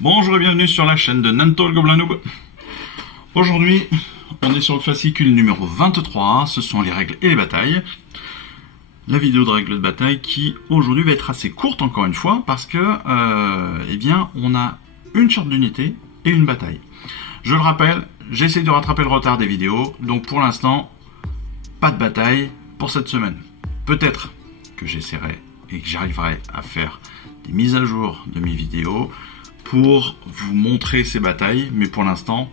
Bonjour et bienvenue sur la chaîne de Nanto le Gobelin Noob. Aujourd'hui, on est sur le fascicule numéro 23, ce sont les règles et les batailles. La vidéo de règles de bataille qui aujourd'hui va être assez courte encore une fois parce que, eh bien, on a une charte d'unité et une bataille. Je le rappelle, j'essaie de rattraper le retard des vidéos, donc pour l'instant, pas de bataille pour cette semaine. Peut-être que j'essaierai et que j'arriverai à faire des mises à jour de mes vidéos pour vous montrer ces batailles, mais pour l'instant,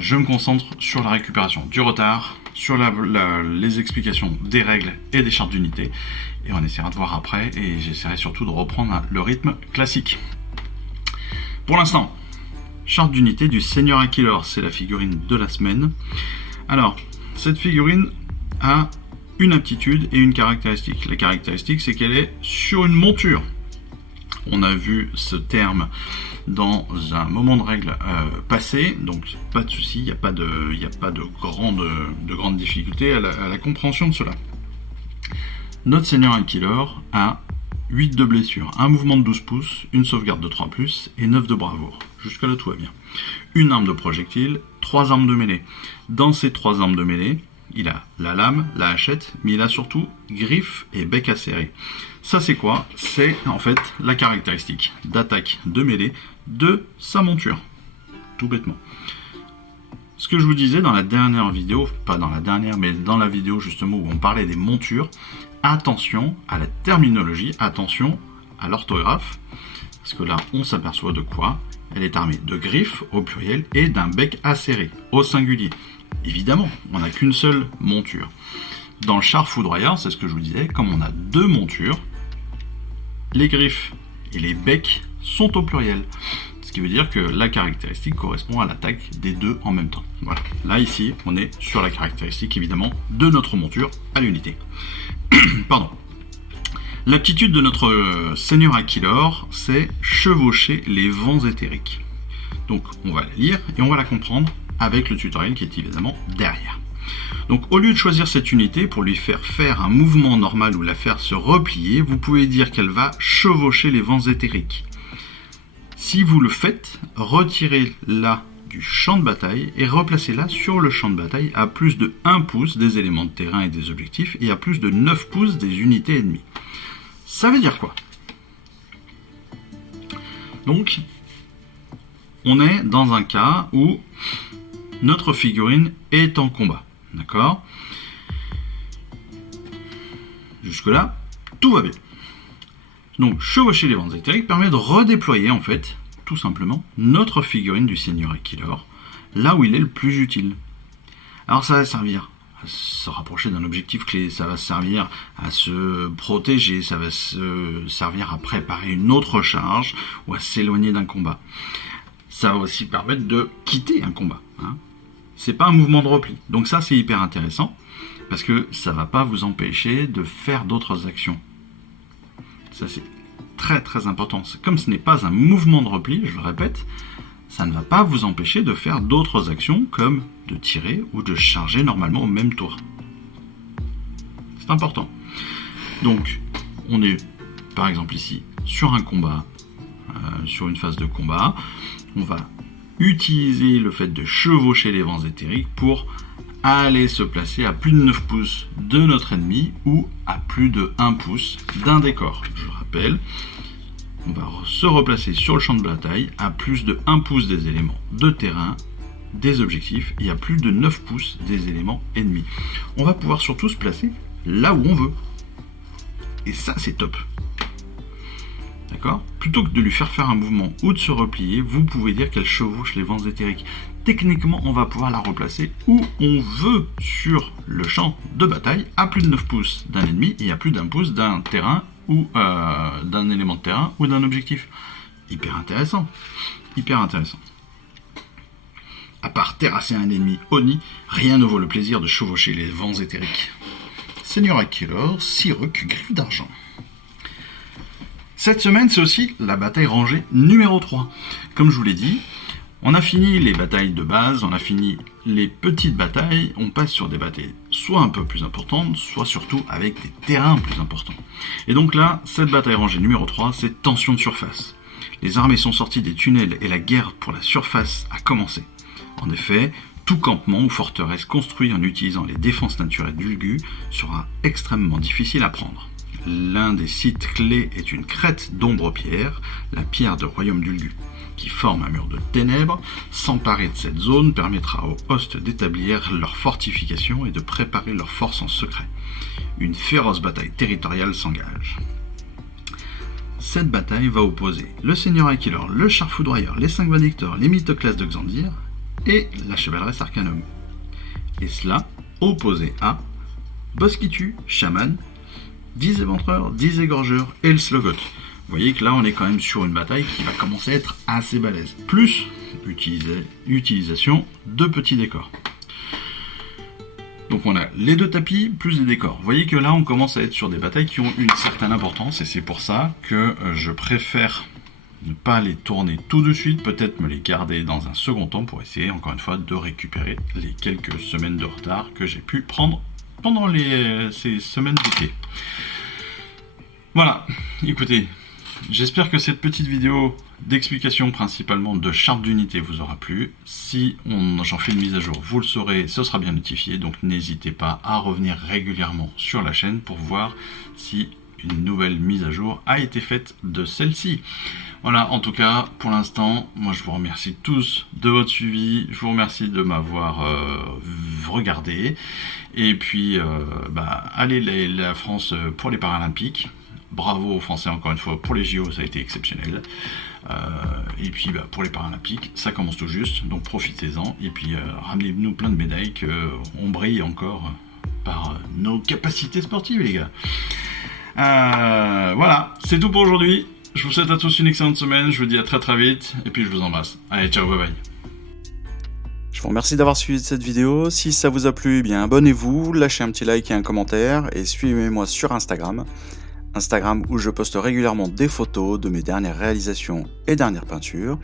je me concentre sur la récupération du retard, sur les explications des règles et des chartes d'unité, et on essaiera de voir après, et j'essaierai surtout de reprendre le rythme classique. Pour l'instant, charte d'unité du Seigneur Aquilor, c'est la figurine de la semaine. Alors, cette figurine a une aptitude et une caractéristique. La caractéristique, c'est qu'elle est sur une monture. On a vu ce terme dans un moment de règle passé, donc pas de souci, il n'y a pas de grande difficulté à la compréhension de cela. Notre Seigneur Aquilor a 8 de blessure, un mouvement de 12 pouces, une sauvegarde de 3+, et 9 de bravoure. Jusque là tout va bien. Une arme de projectile, 3 armes de mêlée. Dans ces 3 armes de mêlée, il a la lame, la hachette, mais il a surtout griffe et bec acéré. Ça c'est quoi? C'est en fait la caractéristique d'attaque de mêlée de sa monture. Tout bêtement. Ce que je vous disais dans la dernière vidéo, pas dans la dernière, mais dans la vidéo justement où on parlait des montures, attention à la terminologie, attention à l'orthographe, parce que là on s'aperçoit de quoi? Elle est armée de griffes au pluriel et d'un bec acéré au singulier. Évidemment, on n'a qu'une seule monture. Dans le char foudroyeur, c'est ce que je vous disais, comme on a 2 montures, les griffes et les becs sont au pluriel. Ce qui veut dire que la caractéristique correspond à l'attaque des 2 en même temps. Voilà. Là, ici, on est sur la caractéristique, évidemment, de notre monture à l'unité. Pardon. L'aptitude de notre Seigneur Aquilor, c'est chevaucher les vents éthériques. Donc, on va la lire et on va la comprendre avec le tutoriel qui est évidemment derrière. Donc au lieu de choisir cette unité pour lui faire un mouvement normal ou la faire se replier, vous pouvez dire qu'elle va chevaucher les vents éthériques. Si vous le faites, retirez-la du champ de bataille et replacez-la sur le champ de bataille à plus de 1 pouce des éléments de terrain et des objectifs et à plus de 9 pouces des unités ennemies. Ça veut dire quoi? Donc, on est dans un cas où notre figurine est en combat. D'accord? Jusque-là, tout va bien. Donc, chevaucher les vents éthériques permet de redéployer, en fait, tout simplement, notre figurine du Seigneur Aquilor, là où il est le plus utile. Alors, ça va servir à se rapprocher d'un objectif clé, ça va servir à se protéger, ça va se servir à préparer une autre charge ou à s'éloigner d'un combat. Ça va aussi permettre de quitter un combat. Hein. C'est pas un mouvement de repli. Donc ça, c'est hyper intéressant, parce que ça va pas vous empêcher de faire d'autres actions. Ça, c'est très très important. Comme ce n'est pas un mouvement de repli, je le répète, ça ne va pas vous empêcher de faire d'autres actions, comme de tirer ou de charger normalement au même tour. C'est important. Donc, on est, par exemple ici, sur un combat, sur une phase de combat, on va utiliser le fait de chevaucher les vents éthériques pour aller se placer à plus de 9 pouces de notre ennemi ou à plus de 1 pouce d'un décor. Je rappelle, on va se replacer sur le champ de bataille à plus de 1 pouce des éléments de terrain, des objectifs et à plus de 9 pouces des éléments ennemis. On va pouvoir surtout se placer là où on veut. Et ça, c'est top. D'accord? Plutôt que de lui faire un mouvement ou de se replier, vous pouvez dire qu'elle chevauche les vents éthériques. Techniquement, on va pouvoir la replacer où on veut sur le champ de bataille, à plus de 9 pouces d'un ennemi et à plus d'1 pouce d'un terrain ou d'un élément de terrain ou d'un objectif. Hyper intéressant. Hyper intéressant. À part terrasser un ennemi Oni, rien ne vaut le plaisir de chevaucher les vents éthériques. Seigneur Aquilor, Siruc, griffe d'argent. Cette semaine, c'est aussi la bataille rangée numéro 3. Comme je vous l'ai dit, on a fini les batailles de base, on a fini les petites batailles, on passe sur des batailles soit un peu plus importantes, soit surtout avec des terrains plus importants. Et donc là, cette bataille rangée numéro 3, c'est tension de surface. Les armées sont sorties des tunnels et la guerre pour la surface a commencé. En effet, tout campement ou forteresse construit en utilisant les défenses naturelles d'Ulgu sera extrêmement difficile à prendre. L'un des sites clés est une crête d'ombre-pierre, la pierre de royaume d'Ulgu, qui forme un mur de ténèbres. S'emparer de cette zone permettra aux hostes d'établir leurs fortifications et de préparer leurs forces en secret. Une féroce bataille territoriale s'engage. Cette bataille va opposer le seigneur Aquilor, le char foudroyeur, les 5 Vindicteurs, les Mythoclès de Xandir et la chevaleresque Arcanum. Et cela opposé à Bosquitu, chaman, 10 éventreurs, 10 égorgeurs et le Slogot. Vous voyez que là on est quand même sur une bataille qui va commencer à être assez balèze. Plus utilisation de petits décors. Donc on a les 2 tapis plus des décors. Vous voyez que là on commence à être sur des batailles qui ont une certaine importance et c'est pour ça que je préfère ne pas les tourner tout de suite, peut-être me les garder dans un second temps pour essayer encore une fois de récupérer les quelques semaines de retard que j'ai pu prendre pendant ces semaines d'été. Voilà, écoutez, j'espère que cette petite vidéo d'explication principalement de charte d'unité vous aura plu. Si j'en fais une mise à jour, vous le saurez, ce sera bien notifié, donc n'hésitez pas à revenir régulièrement sur la chaîne pour voir si une nouvelle mise à jour a été faite de celle-ci. Voilà, en tout cas, pour l'instant, moi je vous remercie tous de votre suivi, je vous remercie de m'avoir regardé, et puis allez la France pour les Paralympiques. Bravo aux Français encore une fois pour les JO, ça a été exceptionnel. Et puis pour les Paralympiques, ça commence tout juste, donc profitez-en. Et puis ramenez-nous plein de médailles, qu'on brille encore par nos capacités sportives, les gars. Voilà, c'est tout pour aujourd'hui. Je vous souhaite à tous une excellente semaine, je vous dis à très très vite, et puis je vous embrasse. Allez, ciao, bye bye. Je vous remercie d'avoir suivi cette vidéo. Si ça vous a plu, eh bien abonnez-vous, lâchez un petit like et un commentaire, et suivez-moi sur Instagram où je poste régulièrement des photos de mes dernières réalisations et dernières peintures.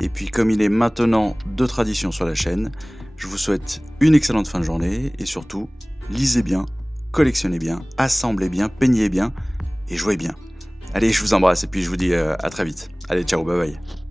Et puis comme il est maintenant de tradition sur la chaîne, je vous souhaite une excellente fin de journée et surtout, lisez bien, collectionnez bien, assemblez bien, peignez bien et jouez bien. Allez, je vous embrasse et puis je vous dis à très vite. Allez, ciao, bye bye.